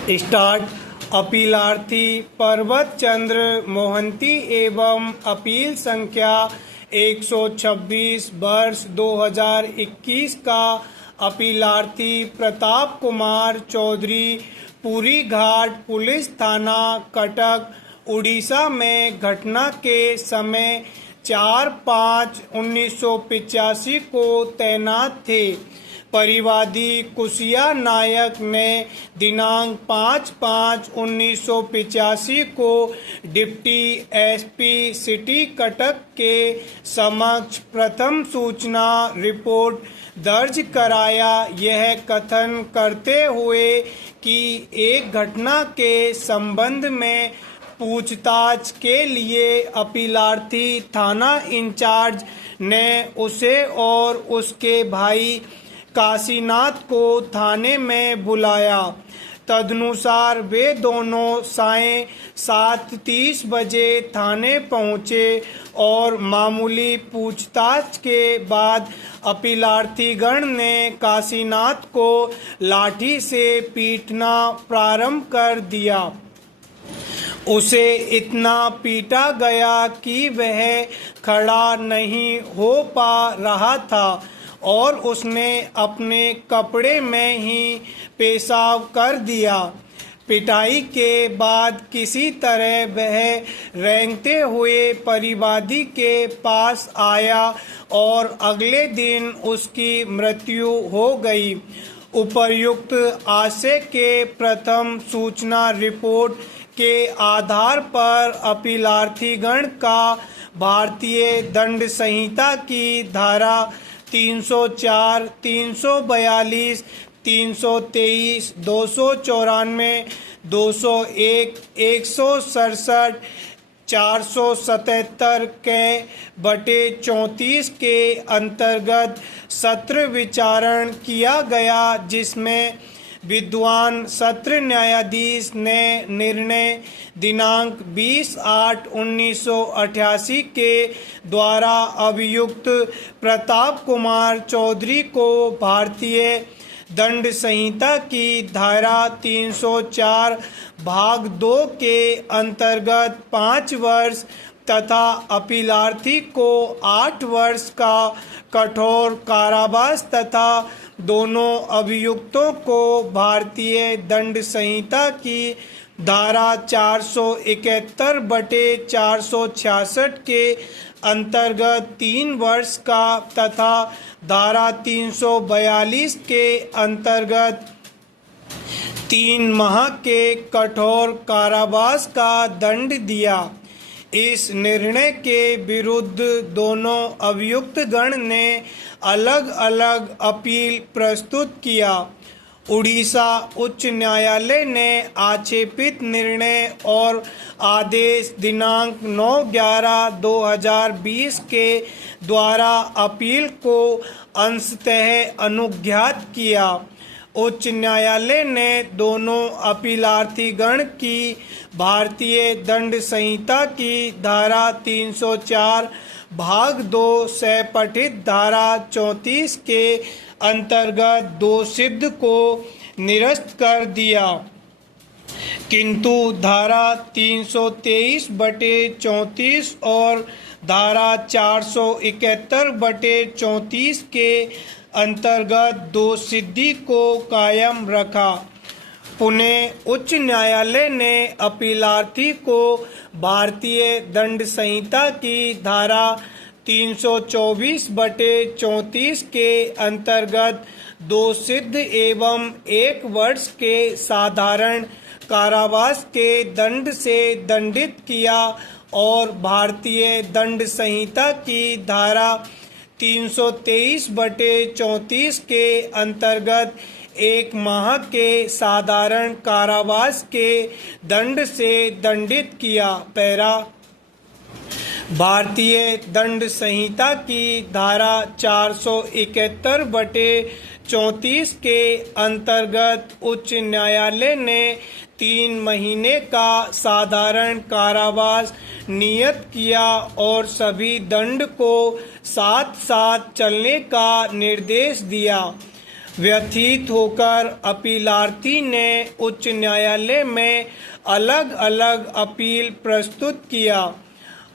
Start. अपीलार्थी पर्वत चंद्र मोहंती एवं appeal संख्या 126 वर्ष 2021 का अपीलार्थी प्रताप कुमार चौधरी पूरी घाट पुलिस थाना कटक उड़ीसा में घटना के समय 4/5/1985 को तैनात थे। परिवादी कुसिया नायक ने दिनांक 5/5/1985 को डिप्टी एसपी सिटी कटक के समक्ष प्रथम सूचना रिपोर्ट दर्ज कराया, यह कथन करते हुए कि एक घटना के संबंध में पूछताछ के लिए अपीलार्थी थाना इंचार्ज ने उसे और उसके भाई काशीनाथ को थाने में बुलाया। तदनुसार वे दोनों सायं 7:30 बजे थाने पहुंचे और मामूली पूछताछ के बाद अपीलार्थीगण ने काशीनाथ को लाठी से पीटना प्रारंभ कर दिया। उसे इतना पीटा गया कि वह खड़ा नहीं हो पा रहा था और उसने अपने कपड़े में ही पेशाब कर दिया। पिटाई के बाद किसी तरह वह रेंगते हुए परिवादी के पास आया और अगले दिन उसकी मृत्यु हो गई। उपर्युक्त आशय के प्रथम सूचना रिपोर्ट के आधार पर अपीलार्थीगण का भारतीय दंड संहिता की धारा 304, 342, 323, 294, 201, 167, 477 के बटे 34 के अंतर्गत सत्र विचारण किया गया, जिसमें विद्वान सत्र न्यायाधीश ने निर्णय दिनांक 20/8/1988 के द्वारा अभियुक्त प्रताप कुमार चौधरी को भारतीय दंड संहिता की धारा 304 भाग 2 के अंतर्गत 5 वर्ष तथा अपीलार्थी को 8 वर्ष का कठोर कारावास तथा दोनों अभियुक्तों को भारतीय दंड संहिता की धारा 471 बटे 466 के अंतर्गत 3 वर्ष का तथा धारा 342 के अंतर्गत 3 माह के कठोर कारावास का दंड दिया। इस निर्णय के विरुद्ध दोनों अभियुक्त गण ने अलग अलग अपील प्रस्तुत किया। उड़ीसा उच्च न्यायालय ने आक्षेपित निर्णय और आदेश दिनांक 9/11/2020 के द्वारा अपील को अंशतः अनुज्ञात किया। उच्च न्यायालय ने दोनों अपीलार्थीगण की भारतीय दंड संहिता की धारा 304 भाग 2 से पठित धारा 34 के अंतर्गत दोषसिद्ध को निरस्त कर दिया, किंतु धारा 323 बटे 34 और धारा 471 बटे 34 के अंतर्गत दोषसिद्धि को कायम रखा। पुणे उच्च न्यायालय ने अपीलार्थी को भारतीय दंड संहिता की धारा 324 बटे 34 के अंतर्गत दोषसिद्ध एवं 1 वर्ष के साधारण कारावास के दंड से दंडित किया और भारतीय दंड संहिता की धारा 323 बटे 34 के अंतर्गत 1 माह के साधारण कारावास के दंड से दंडित किया। पैरा भारतीय दंड संहिता की धारा 471 बटे 34 के अंतर्गत उच्च न्यायालय ने 3 महीने का साधारण कारावास नियत किया और सभी दंड को साथ साथ चलने का निर्देश दिया। व्यथित होकर अपीलार्थी ने उच्च न्यायालय में अलग अलग अपील प्रस्तुत किया।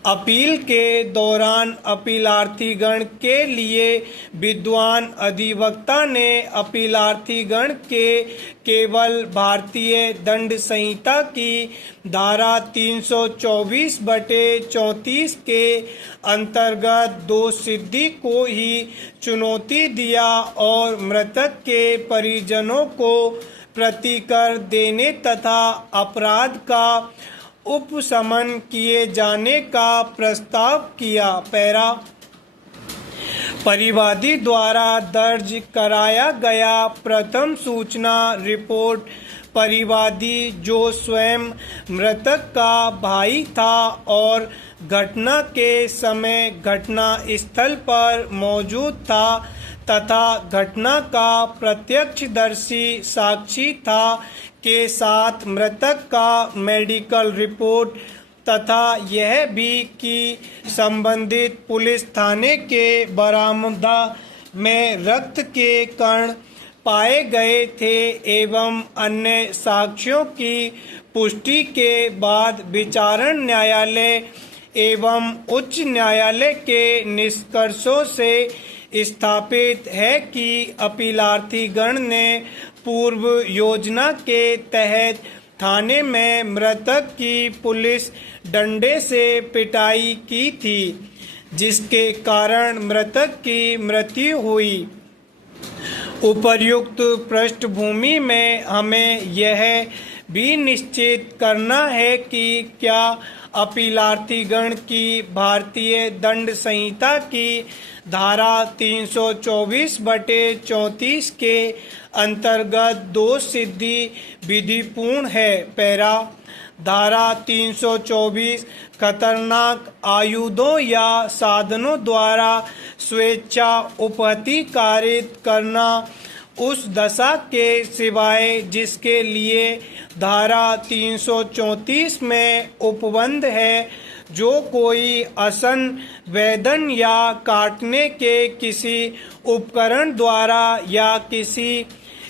अपील के दौरान अपीलार्थीगण के लिए विद्वान अधिवक्ता ने अपीलार्थीगण के केवल भारतीय दंड संहिता की धारा 324/34 के अंतर्गत दोष सिद्धि को ही चुनौती दिया और मृतक के परिजनों को प्रतिकर देने तथा अपराध का उपशमन किए जाने का प्रस्ताव किया। पैरा परिवादी द्वारा दर्ज कराया गया प्रथम सूचना रिपोर्ट परिवादी, जो स्वयं मृतक का भाई था और घटना के समय घटना स्थल पर मौजूद था तथा घटना का प्रत्यक्षदर्शी साक्षी था, के साथ मृतक का मेडिकल रिपोर्ट तथा यह भी कि संबंधित पुलिस थाने के बरामदा में रक्त के कण पाए गए थे एवं अन्य साक्ष्यों की पुष्टि के बाद विचारण न्यायालय एवं उच्च न्यायालय के निष्कर्षों से स्थापित है कि अपीलार्थीगण ने पूर्व योजना के तहत थाने में मृतक की पुलिस डंडे से पिटाई की थी, जिसके कारण मृतक की मृत्यु हुई। उपर्युक्त पृष्ठभूमि में हमें यह भी निश्चित करना है कि क्या अपीलार्थीगण की भारतीय दंड संहिता की धारा 324/34 के अंतर्गत दोष सिद्धि विधिपूर्ण है। पैरा धारा 324 खतरनाक आयुधों या साधनों द्वारा स्वेच्छा उपहति कारित करना उस दशा के सिवाय जिसके लिए धारा 334 में उपबंध है, जो कोई आसन, वेदन या काटने के किसी उपकरण द्वारा या किसी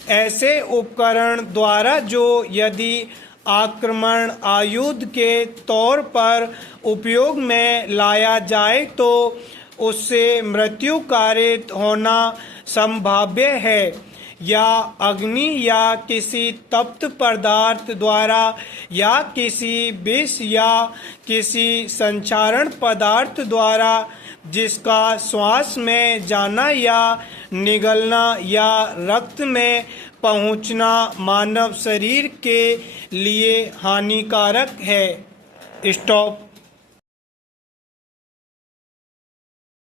ऐसे उपकरण द्वारा जो यदि आक्रमण आयुध के तौर पर उपयोग में लाया जाए तो उससे मृत्यु कारित होना संभाव्य है, या अग्नि या किसी तप्त पदार्थ द्वारा या किसी विष या किसी संचारण पदार्थ द्वारा जिसका श्वास में जाना या निगलना या रक्त में पहुंचना मानव शरीर के लिए हानिकारक है। स्टॉप।